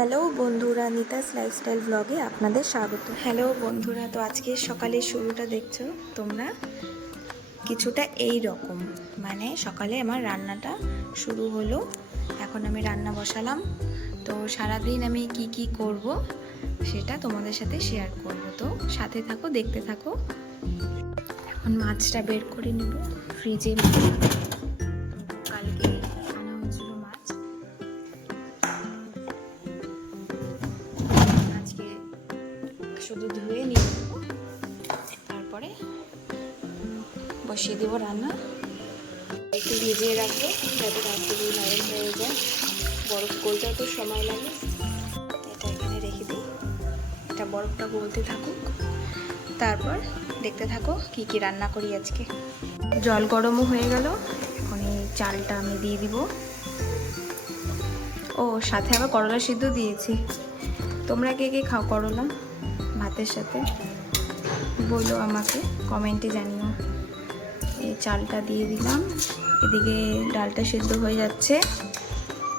Hello বন্ধুরা, নিতাস lifestyle ব্লগে আপনাদের স্বাগত। হ্যালো বন্ধুরা, তো আজকে সকালের শুরুটা দেখছো তোমরা কিছুটা এই রকম, মানে সকালে আমার রান্নাটা শুরু হলো। এখন আমি রান্না বসালাম। তো সারাদিন আমি কি কি করব সেটা তোমাদের সাথে শেয়ার করব, তো সাথে থাকো, দেখতে থাকো। এখন মাছটা বের করে নেব ফ্রিজে। কালকে আনা হয়েছিল মাছ, আজকে শুধু ধুয়ে নিয়ে নেব, তারপরে বসিয়ে দেবো রান্না। একটু ভিজিয়ে রাখবো যাতে তাড়াতাড়ি নরম হয়ে যায়, বরফ গলতেও তো সময় লাগে। এটা এখানে রেখে দিই, এটা বরফটা গলতে থাকুক, তারপর দেখতে থাকো কি কি রান্না করি আজকে। জল গরমও হয়ে গেল, এখন এই চালটা আমি দিয়ে দিব। ও সাথে আবার করলা সিদ্ধ দিয়েছি। তোমরা কে কে খাও করলা ভাতের সাথে বলো, আমাকে কমেন্টে জানিও। এই চালটা দিয়ে দিলাম, এদিকে ডালটা সিদ্ধ হয়ে যাচ্ছে,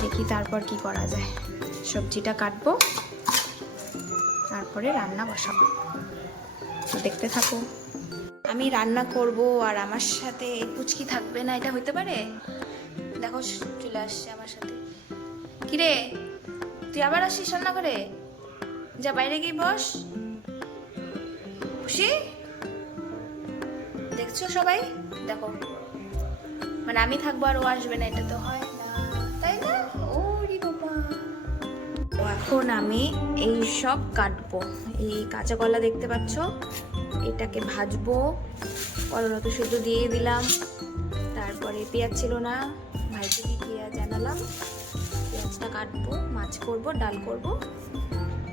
দেখি তারপর কি করা যায়। সবজিটা কাটবো, তারপরে রান্না বসাবো, তো দেখতে থাকো। আমি রান্না করব আর আমার সাথে পুচকি থাকবে না, এটা হইতে পারে? দেখো চলে আসছে আমার সাথে। কিরে তুই আবার আসিস রান্না করে? যা বাইরে গিয়ে বস। খুশি দেখছো সবাই? দেখো, মানে আমি থাকবো আর ও আসবে না, এটা তো হয় না, তাই না? ওরে বাবা, তো এখন আমি এই সব কাটবো। এই কাঁচা কলা দেখতে পাচ্ছ, এটাকে ভাজবো। কলা তো শুধু দিয়ে দিলাম, তারপরে পেঁয়াজ ছিল না, ভাইকে দিয়ে পেঁয়াজ আনালাম। পেঁয়াজটা কাটবো, মাছ করব, ডাল করব,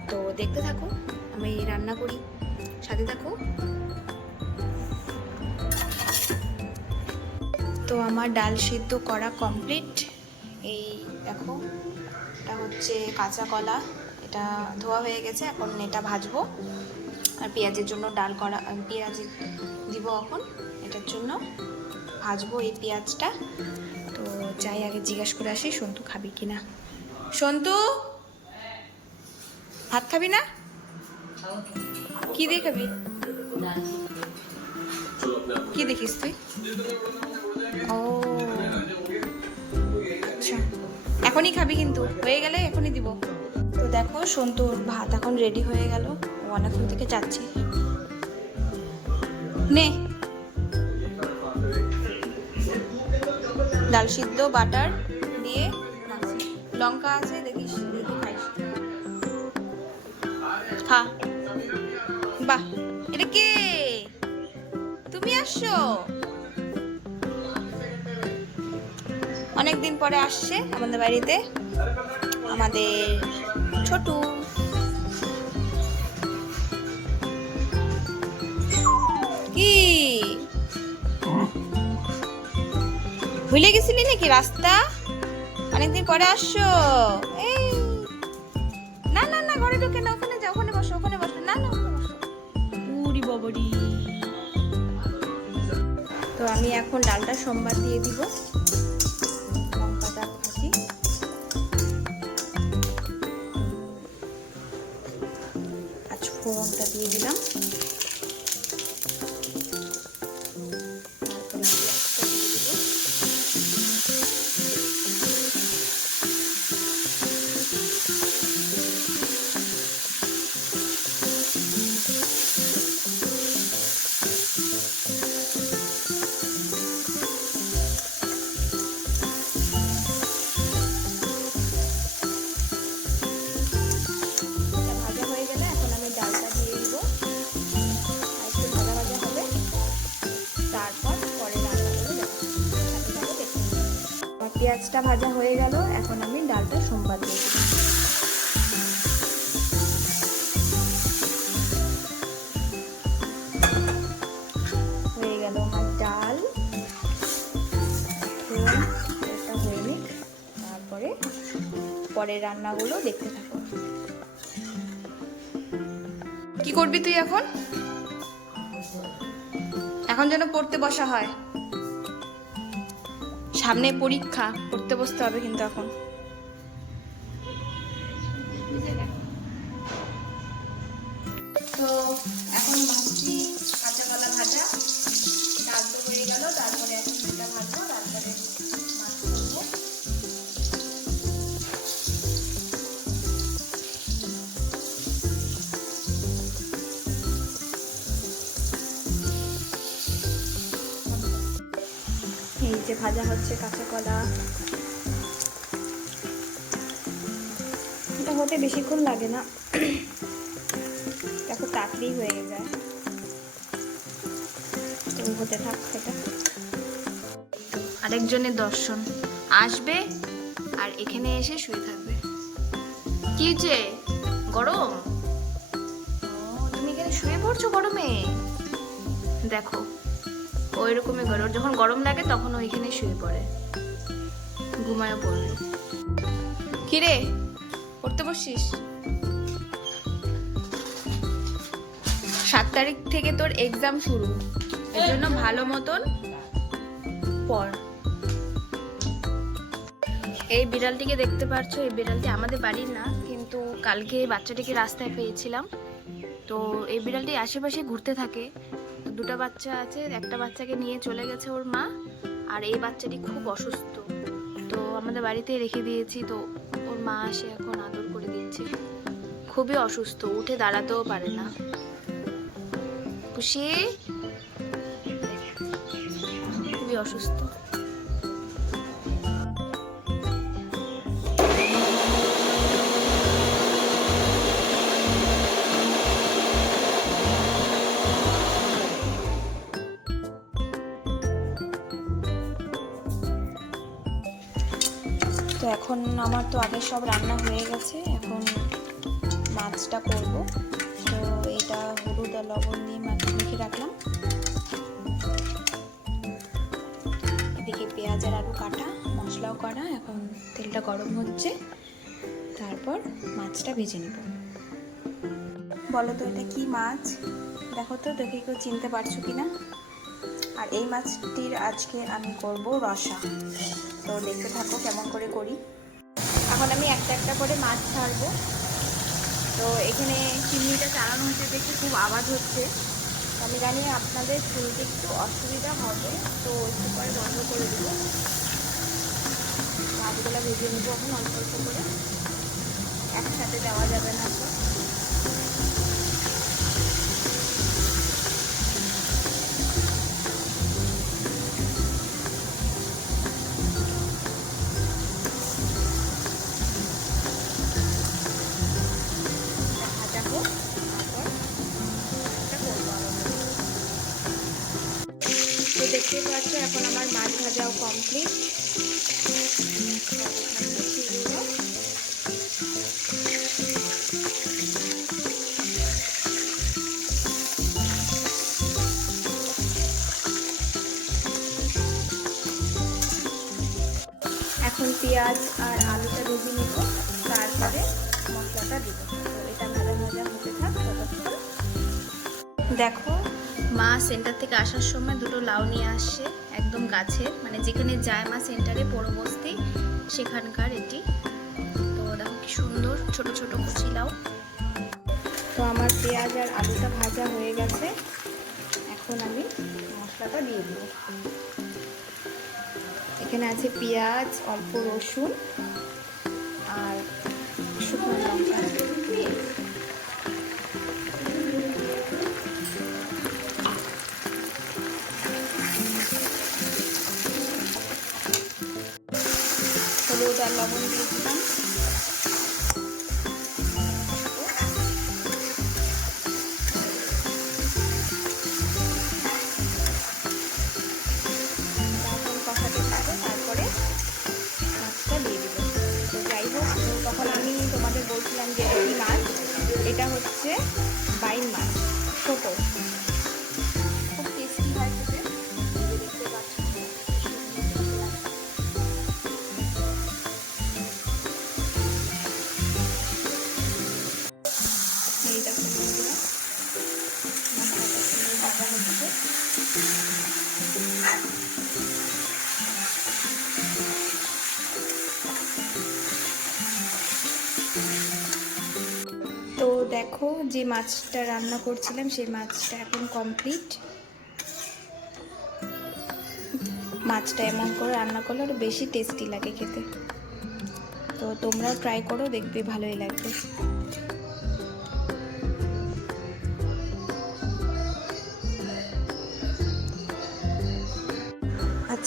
তো দেখতে থাকো। আমি রান্না করি, সাথে থাকো। তো আমার ডাল সিদ্ধ করা কমপ্লিট। এই দেখো, এটা হচ্ছে কাঁচা কলা, এটা ধোয়া হয়ে গেছে। এখন এটা ভাজবো, আর পেঁয়াজের জন্য ডাল করা, পেঁয়াজ দিব এখন, এটার জন্য ভাজবো এই পেঁয়াজটা। তো যাই আগে জিজ্ঞাসা করে আসি সন্তু খাবি কিনা। সন্তু, ভাত খাবি না? কি দিয়ে খাবি? কি দেখিস তুই? ও আচ্ছা, এখনই খাবি কিন্তু, হয়ে গেলে এখনই দিব। তো দেখো সন্তুর ভাত এখন রেডি হয়ে গেল, ও অনেকক্ষণ থেকে চাচ্ছি। নে, ডাল সিদ্ধ বাটার দিয়ে, লঙ্কা আছে দেখিস, দেখি খাইস, খা। বাহ, এটা কে? তুমি আসছো? অনেকদিন পরে আসছে আমাদের বাড়িতে আমাদের ছোটু। কি ভুলে গেছিলি নাকি রাস্তা? অনেকদিন পরে আসছো। এই না না না, ঘরে ঢুকে না, ওখানে যাও, ওখানে বসো, ওখানে বসো, না না ওখানে বসো। উড়ি বাবরি। তো আমি এখন ডালটা সোমবার দিয়ে দিব, লঙ্কাটা ভাজি। আজ ফোড়নটা দিয়ে দিলাম, পেঁয়াজটা ভাজা হয়ে গেল। এখন আমি ডালটা সোমবার দিয়ে দিই। হয়ে গেল আমার ডাল। এটা হয়ে নিক, তারপরে পরের রান্নাগুলো দেখতে থাকো। কি করবি তুই এখন? এখন যেন পড়তে বসা হয়, সামনে পরীক্ষা, পড়তে বসতে হবে কিন্তু এখন। এই যে ভাজা হচ্ছে কাঁচা কলা। এটা হতে বেশিক্ষণ লাগে না, খুব তাড়াতাড়ি হয়ে যায়। তো হতে থাক এটা। আরেকজনের দর্শন আসবে আর এখানে এসে শুয়ে থাকবে। কি যে গরম, তুমি এখানে শুয়ে পড়ছো গরমে? দেখো ওই রকমই গরম, যখন গরম লাগে তখন ওইখানে শুয়ে পড়ে, ঘুমায় পড়লো। কিরে পড়তে বসছিস? 7 তারিখ থেকে তোর এক্সাম শুরু, এর জন্য ভালো মতন পড়। এই বিড়ালটিকে দেখতে পাচ্ছ, এই বিড়ালটি আমাদের বাড়ির না, কিন্তু কালকে এই বাচ্চাটিকে রাস্তায় পেয়েছিলাম। তো এই বিড়ালটি আশেপাশে ঘুরতে থাকে। তো 2টা বাচ্চা আছে, একটা বাচ্চাকে নিয়ে চলে গেছে ওর মা, আর এই বাচ্চাটি খুব অসুস্থ। তো আমাদের বাড়িতে রেখে দিয়েছি, তো ওর মা এসে এখন আদর করে দিচ্ছে। খুবই অসুস্থ, উঠে দাঁড়াতেও পারে না। খুশি, খুবই অসুস্থ। তো এখন আমার তো আগে সব রান্না হয়ে গেছে, এখন মাছটা করব। তো এটা হলুদ আর লবণ দিয়ে মেখে রাখলাম। এদিকে পেঁয়াজ আর আলু কাটা, মশলাও কাটা, এখন তেলটা গরম হচ্ছে, তারপর মাছটা ভেজে নেব। বলো তো এটা কি মাছ? দেখো তো, দেখে কেউ চিনতে পারছো কিনা। আর এই মাছটির আজকে আমি করব রসা। তো দেখতে থাকো কেমন করে করি। এখন আমি একটা একটা করে মাছ ছাড়বো। তো এখানে চিমনিটা চালানো হচ্ছে দেখে খুব আওয়াজ হচ্ছে। আমি জানি আপনাদের শুনতে একটু অসুবিধা হবে, তো একটু পরে বন্ধ করে দেবো। মাছগুলো ভেজে নেবো এখন অল্প অল্প করে, একসাথে দেওয়া যাবে না। তো ভাজা হোক, তারপর এটা করবো আরো। তো দেখতেই পাচ্ছ এখন আমার মাছ ভাজাও কমপ্লিট। এখন পেঁয়াজ আর আলুটা ভেজে নেব, তারপরে মশলাটা দিব। তো এটা ভাজা ভাজা হতে থাক ততক্ষণ। দেখো মা সেন্টার থেকে আসার সময় 2টো লাউ নিয়ে আসছে, একদম গাছের, মানে যেখানে যায় মা সেন্টারে পড়ো বস্তি সেখানকার এটি। তো দেখো কি সুন্দর ছোট ছোট কচি লাউ। তো আমার পেঁয়াজ আর আলুটা ভাজা হয়ে গেছে, এখন আমি মশলাটা দিয়ে দেবো। এখানে আছে পেঁয়াজ, অল্প রসুন আর শুকনো লঙ্কা। হলুদ আর লবণ দিয়ে দিলাম। তারপরে মাছটা দিয়ে দিব। তো যাই হোক, তখন আমি তোমাদের বলছিলাম যে এই মাছ, এটা হচ্ছে বাইন মাছ, ছোট, খুব টেস্টি হয় খেতে। দেখতে পাচ্ছ এইটা খুব বন্ধুরা মশলাটা সুন্দর ভাজা হচ্ছে। তো দেখো যে মাছটা রান্না করছিলাম সেই মাছটা এখন কমপ্লিট। মাছটা এমন করে রান্না করলে আরও বেশি টেস্টি লাগে খেতে। তো তোমরাও ট্রাই করো, দেখবে ভালোই লাগবে।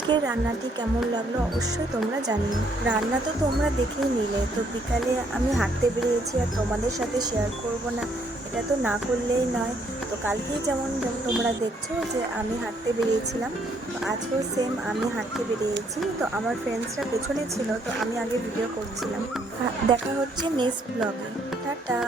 আজকের রান্নাটি কেমন লাগলো অবশ্যই তোমরা জানিও। রান্না তো তোমরা দেখেই নিলে, তো বিকালে আমি হাঁটতে বেরিয়েছি আর তোমাদের সাথে শেয়ার করব না, এটা তো না করলেই নয়। তো কালকেই যেমন তোমরা দেখছো যে আমি হাঁটতে বেরিয়েছিলাম, তো আজকেও সেম আমি হাঁটতে বেরিয়েছি। তো আমার ফ্রেন্ডসরা পেছনে ছিল, তো আমি আগে ভিডিও করছিলাম। দেখা হচ্ছে নেক্সট ব্লগে। টাটা।